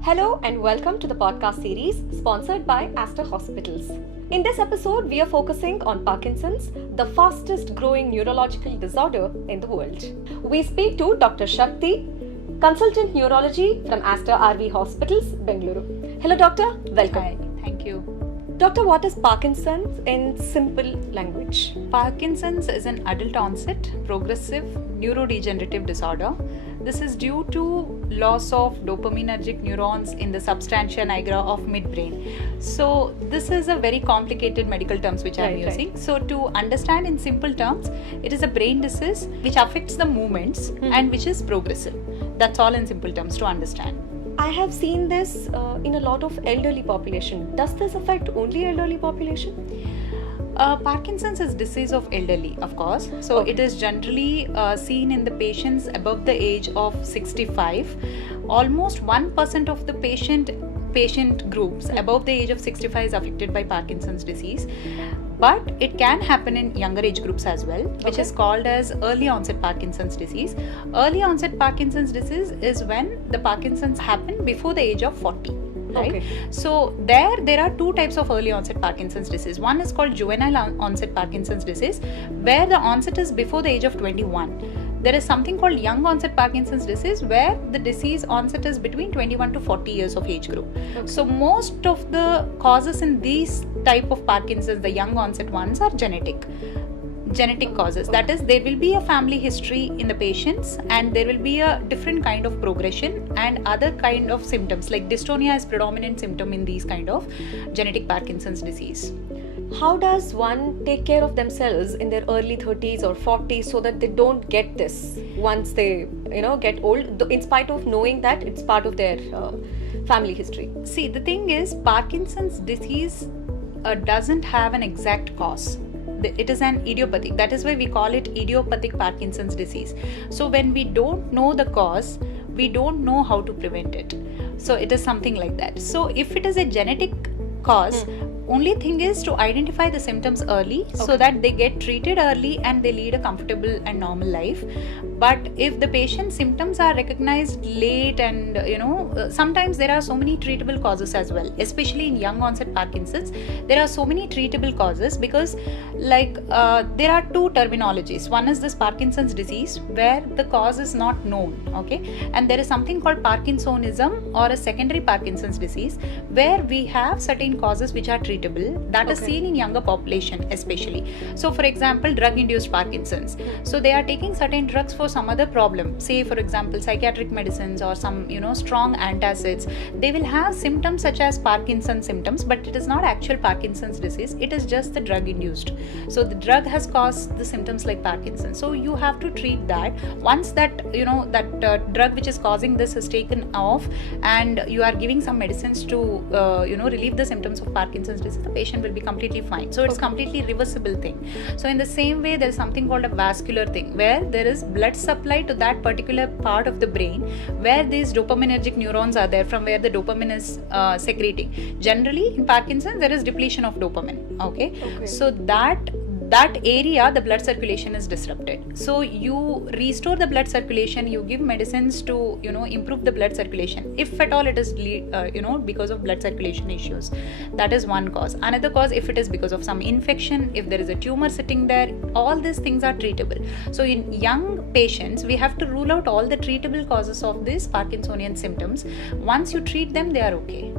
Hello and welcome to the podcast series sponsored by Aster Hospitals. In this episode, we are focusing on Parkinson's, the fastest growing neurological disorder in the world. We speak to Dr. Shakthi, consultant neurology from Aster RV Hospitals, Bangalore. Hello doctor, welcome. Hi, thank you. Doctor, what is Parkinson's in simple language? Parkinson's is an adult onset, progressive neurodegenerative disorder. This is due to loss of dopaminergic neurons in the substantia nigra of midbrain. So this is a very complicated medical terms which I am using. So to understand in simple terms, it is a brain disease which affects the movements and which is progressive. That's all in simple terms to understand. I have seen this in a lot of elderly population. Does this affect only elderly population? Parkinson's is disease of elderly, of course. So it is generally seen in the patients above the age of 65. Almost 1% of the patient groups above the age of 65 is affected by Parkinson's disease. But it can happen in younger age groups as well, which is called as early onset Parkinson's disease. Early onset Parkinson's disease is when the Parkinson's happen before the age of 40. Right? So there are two types of early onset Parkinson's disease. One is called juvenile onset Parkinson's disease, where the onset is before the age of 21. There is something called young onset Parkinson's disease, where the disease onset is between 21 to 40 years of age group. So most of the causes in these type of Parkinson's, the young onset ones, are genetic causes. That is, there will be a family history in the patients and there will be a different kind of progression and other kind of symptoms, like dystonia is predominant symptom in these kind of genetic Parkinson's disease. How does one take care of themselves in their early 30s or 40s so that they don't get this once they get old, in spite of knowing that it's part of their family history? See, the thing is, Parkinson's disease doesn't have an exact cause. It is an idiopathic. That is why we call it idiopathic Parkinson's disease. So when we don't know the cause, we don't know how to prevent it. So it is something like that. So if it is a genetic cause, only thing is to identify the symptoms early so that they get treated early and they lead a comfortable and normal life. But if the patient's symptoms are recognized late and sometimes there are so many treatable causes as well, especially in young onset Parkinson's, there are so many treatable causes because there are two terminologies. One is this Parkinson's disease where the cause is not known, and there is something called Parkinsonism or a secondary Parkinson's disease where we have certain causes which are treatable. That is seen in younger population especially. So for example, drug-induced Parkinson's. So they are taking certain drugs for some other problem. Say for example, psychiatric medicines or some strong antacids. They will have symptoms such as Parkinson's symptoms, but it is not actual Parkinson's disease. It is just the drug-induced. So the drug has caused the symptoms like Parkinson's. So you have to treat that. Once that drug which is causing this is taken off, and you are giving some medicines to relieve the symptoms of Parkinson's disease, the patient will be completely fine. So it's completely reversible thing. So in the same way, there is something called a vascular thing where there is blood supply to that particular part of the brain where these dopaminergic neurons are there, from where the dopamine is secreting. Generally in Parkinson's there is depletion of dopamine. So that area, the blood circulation is disrupted. So you restore the blood circulation, you give medicines to improve the blood circulation, if at all it is because of blood circulation issues. That is one cause. Another cause, if it is because of some infection, if there is a tumor sitting there, all these things are treatable. So in young patients, we have to rule out all the treatable causes of these Parkinsonian symptoms. Once you treat them, they are okay.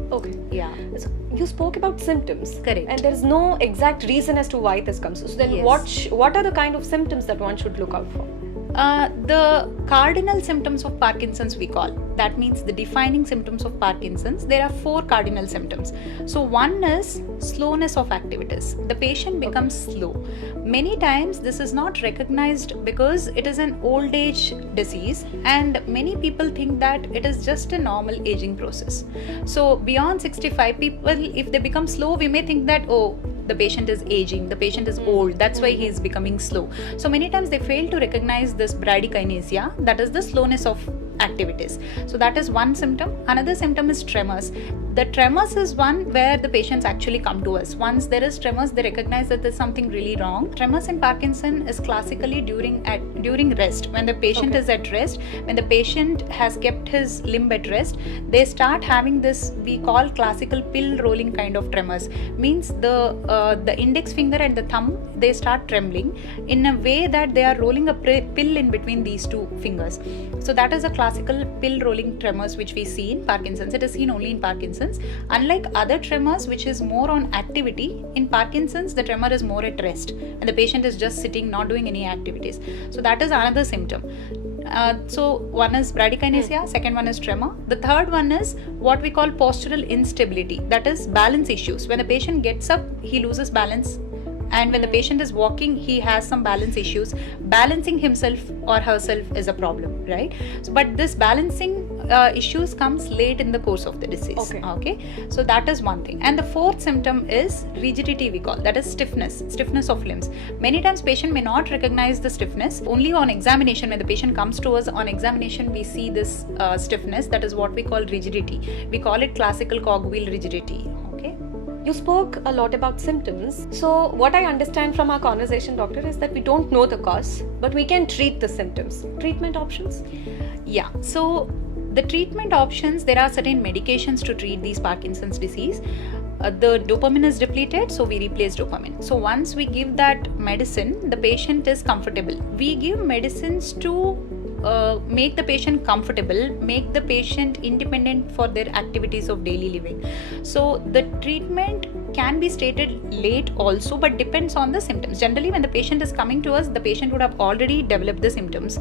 So you spoke about symptoms. Correct. And there is no exact reason as to why this comes. So then what are the kind of symptoms that one should look out for? The cardinal symptoms of Parkinson's we call. That means the defining symptoms of Parkinson's. There are 4 cardinal symptoms. So one is slowness of activities. The patient becomes slow. Many times this is not recognized because it is an old age disease, and many people think that it is just a normal aging process. So beyond 65 people, if they become slow, we may think that the patient is aging, the patient is old, that's why he is becoming slow. So many times they fail to recognize this bradykinesia, that is the slowness of activities. So that is one symptom. Another symptom is tremors. The tremors is one where the patients actually come to us. Once there is tremors, they recognize that there's something really wrong. Tremors in Parkinson is classically during rest. When the patient is at rest, when the patient has kept his limb at rest, they start having this we call classical pill rolling kind of tremors. Means the index finger and the thumb, they start trembling in a way that they are rolling a pill in between these two fingers. So that is a classical pill rolling tremors which we see in Parkinson's. It is seen only in Parkinson's. Unlike other tremors which is more on activity, in Parkinson's the tremor is more at rest and the patient is just sitting, not doing any activities. So that is another symptom. So one is bradykinesia, second one is tremor. The third one is what we call postural instability, that is balance issues. When the patient gets up, he loses balance, and when the patient is walking, he has some balance issues. Balancing himself or herself is a problem, right? So, but this balancing issues comes late in the course of the disease. Okay, so that is one thing. And the fourth symptom is rigidity, we call, that is stiffness of limbs. Many times patient may not recognize the stiffness. Only on examination, when the patient comes to us on examination, we see this stiffness. That is what we call rigidity. We call it classical cogwheel rigidity. Okay. You spoke a lot about symptoms. So what I understand from our conversation, doctor, is that we don't know the cause, but we can treat the symptoms. Treatment options? Yeah. So the treatment options, there are certain medications to treat these Parkinson's disease. The dopamine is depleted, so we replace dopamine. So once we give that medicine, the patient is comfortable. We give medicines to make the patient comfortable, make the patient independent for their activities of daily living. So the treatment can be stated late also, but depends on the symptoms. Generally, when the patient is coming to us, the patient would have already developed the symptoms.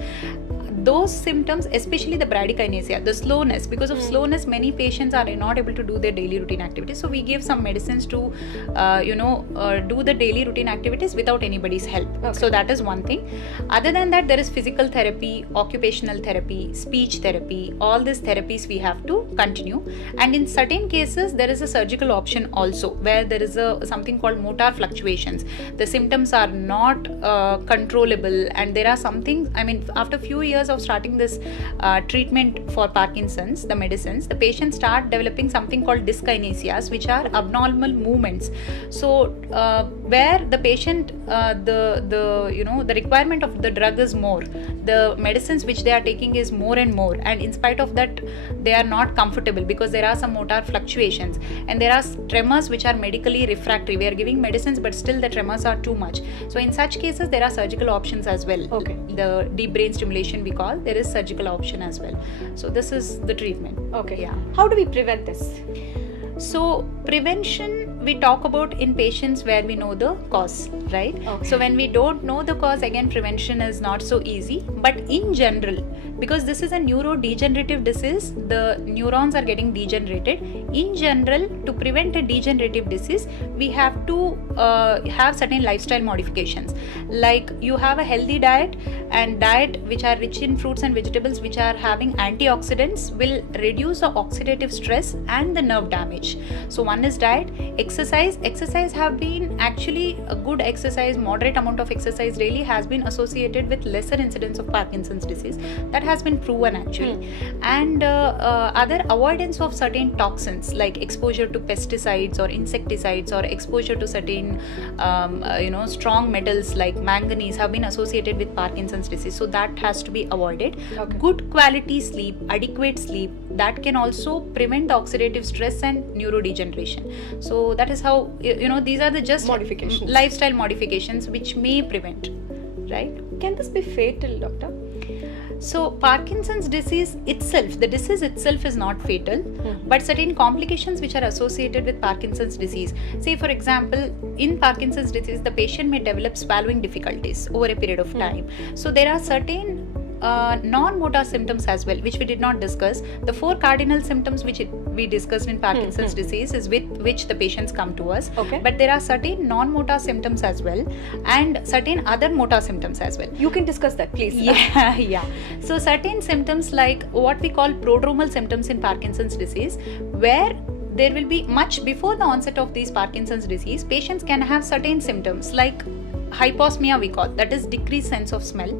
Those symptoms, especially the bradykinesia, the slowness, because of slowness, many patients are not able to do their daily routine activities. So we give some medicines to, do the daily routine activities without anybody's help. Okay. So that is one thing. Other than that, there is physical therapy, occupational therapy, speech therapy. All these therapies we have to continue. And in certain cases, there is a surgical option also, where there is something called motor fluctuations. The symptoms are not controllable, and there are some things. I mean, after few years of starting this treatment for Parkinson's, the medicines, the patients start developing something called dyskinesias, which are abnormal movements. So where the patient, the requirement of the drug is more, the medicines which they are taking is more and more, and in spite of that, they are not comfortable because there are some motor fluctuations, and there are tremors which are medically refractory. We are giving medicines, but still the tremors are too much. So in such cases, there are surgical options as well. Okay. The deep brain stimulation we call, there is surgical option as well. So this is the treatment. Okay. Yeah. How do we prevent this? So prevention we talk about in patients where we know the cause, right? Okay. So when we don't know the cause, again prevention is not so easy. But in general, because this is a neurodegenerative disease, the neurons are getting degenerated. In general, to prevent a degenerative disease, we have to have certain lifestyle modifications. Like you have a healthy diet, and diet which are rich in fruits and vegetables which are having antioxidants will reduce the oxidative stress and the nerve damage. So one is diet. Exercise have been actually a good exercise, moderate amount of exercise daily has been associated with lesser incidence of Parkinson's disease. That has been proven actually. And other avoidance of certain toxins like exposure to pesticides or insecticides or exposure to certain strong metals like manganese have been associated with Parkinson's disease. So that has to be avoided. Okay. Good quality sleep, adequate sleep, that can also prevent oxidative stress and neurodegeneration. So that is how, these are the just modifications, lifestyle modifications which may prevent, right? Can this be fatal, doctor? So Parkinson's disease itself, the disease itself is not fatal, but certain complications which are associated with Parkinson's disease. Say for example, in Parkinson's disease, the patient may develop swallowing difficulties over a period of time. So there are certain non-motor symptoms as well, which we did not discuss. The 4 cardinal symptoms which we discussed in Parkinson's disease is with which the patients come to us. Okay. But there are certain non-motor symptoms as well, and certain other motor symptoms as well. You can discuss that, please. Yeah. So certain symptoms like what we call prodromal symptoms in Parkinson's disease, where there will be much before the onset of these Parkinson's disease, patients can have certain symptoms like hyposmia we call, that is decreased sense of smell,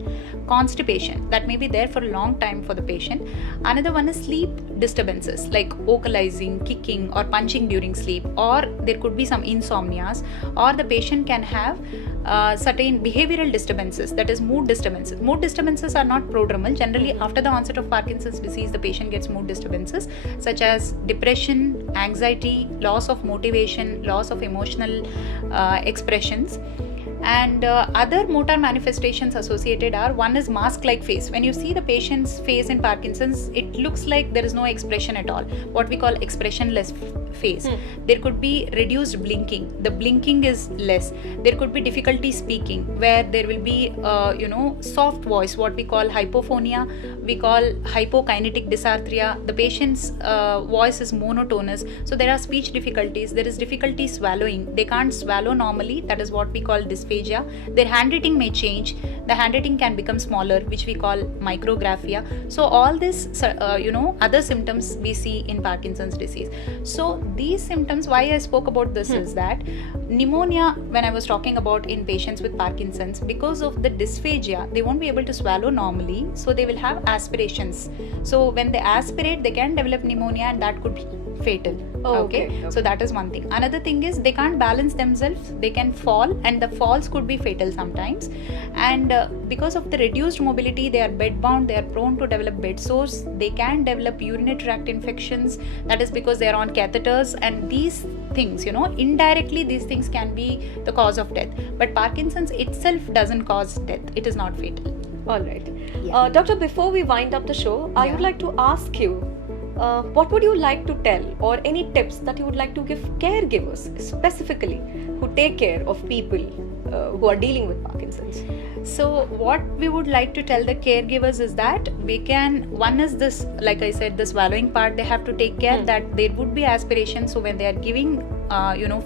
constipation that may be there for a long time for the patient. Another one is sleep disturbances like vocalizing, kicking or punching during sleep, or there could be some insomnias, or the patient can have certain behavioral disturbances, that is mood disturbances. Mood disturbances are not prodromal. Generally after the onset of Parkinson's disease, the patient gets mood disturbances such as depression, anxiety, loss of motivation, loss of emotional expressions. And other motor manifestations associated are, one is mask-like face. When you see the patient's face in Parkinson's, it looks like there is no expression at all, what we call expressionless face. There could be reduced blinking, the blinking is less. There could be difficulty speaking, where there will be soft voice, what we call hypophonia, we call hypokinetic dysarthria. The patient's voice is monotonous, so there are speech difficulties, there is difficulty swallowing, they can't swallow normally, that is what we call dysphagia. Their handwriting may change, the handwriting can become smaller, which we call micrographia. So all this other symptoms we see in Parkinson's disease. So these symptoms, why I spoke about this is that pneumonia, when I was talking about in patients with Parkinson's, because of the dysphagia, they won't be able to swallow normally, so they will have aspirations. So when they aspirate, they can develop pneumonia, and that could be fatal. Okay. So that is one thing. Another thing is they can't balance themselves, they can fall, and the falls could be fatal sometimes. And because of the reduced mobility, they are bed bound, they are prone to develop bed sores, they can develop urinary tract infections, that is because they are on catheters, and these things, indirectly these things can be the cause of death. But Parkinson's itself doesn't cause death, it is not fatal. Alright. Doctor, before we wind up the show, I would like to ask you, what would you like to tell, or any tips that you would like to give caregivers specifically who take care of people who are dealing with Parkinson's? So what we would like to tell the caregivers is that one is this, like I said, the swallowing part, they have to take care that there would be aspiration. So when they are giving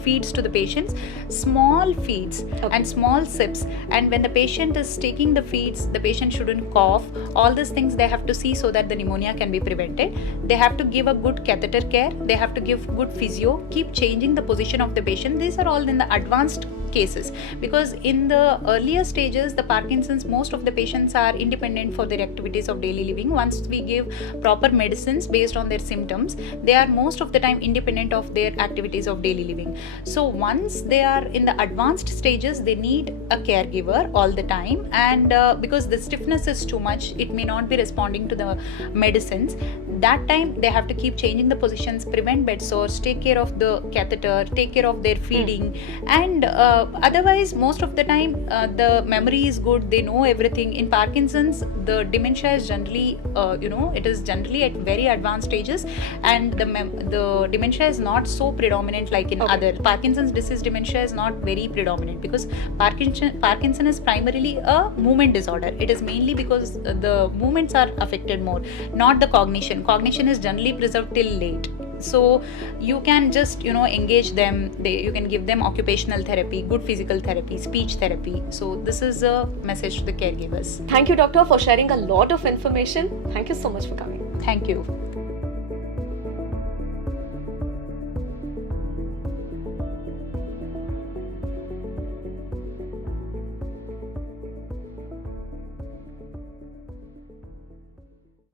feeds to the patients, small feeds and small sips, and when the patient is taking the feeds, the patient shouldn't cough. All these things they have to see so that the pneumonia can be prevented. They have to give a good catheter care, they have to give good physio, keep changing the position of the patient. These are all in the advanced cases, because in the earlier stages, the Parkinson's, most of the patients are independent for their activities of daily living. Once we give proper medicines based on their symptoms, they are most of the time independent of their activities of daily living. So once they are in the advanced stages, they need a caregiver all the time, and because the stiffness is too much, it may not be responding to the medicines. That time they have to keep changing the positions, prevent bed sores, take care of the catheter, take care of their feeding, and otherwise most of the time the memory is good, they know everything. In Parkinson's, the dementia is generally it is generally at very advanced stages, and the dementia is not so predominant like in other. Parkinson's disease dementia is not very predominant, because Parkinson is primarily a movement disorder. It is mainly because the movements are affected more, not the cognition is generally preserved till late. So you can just engage them, you can give them occupational therapy, good physical therapy, speech therapy. So this is a message to the caregivers. Thank you, doctor, for sharing a lot of information. Thank you so much for coming. Thank you.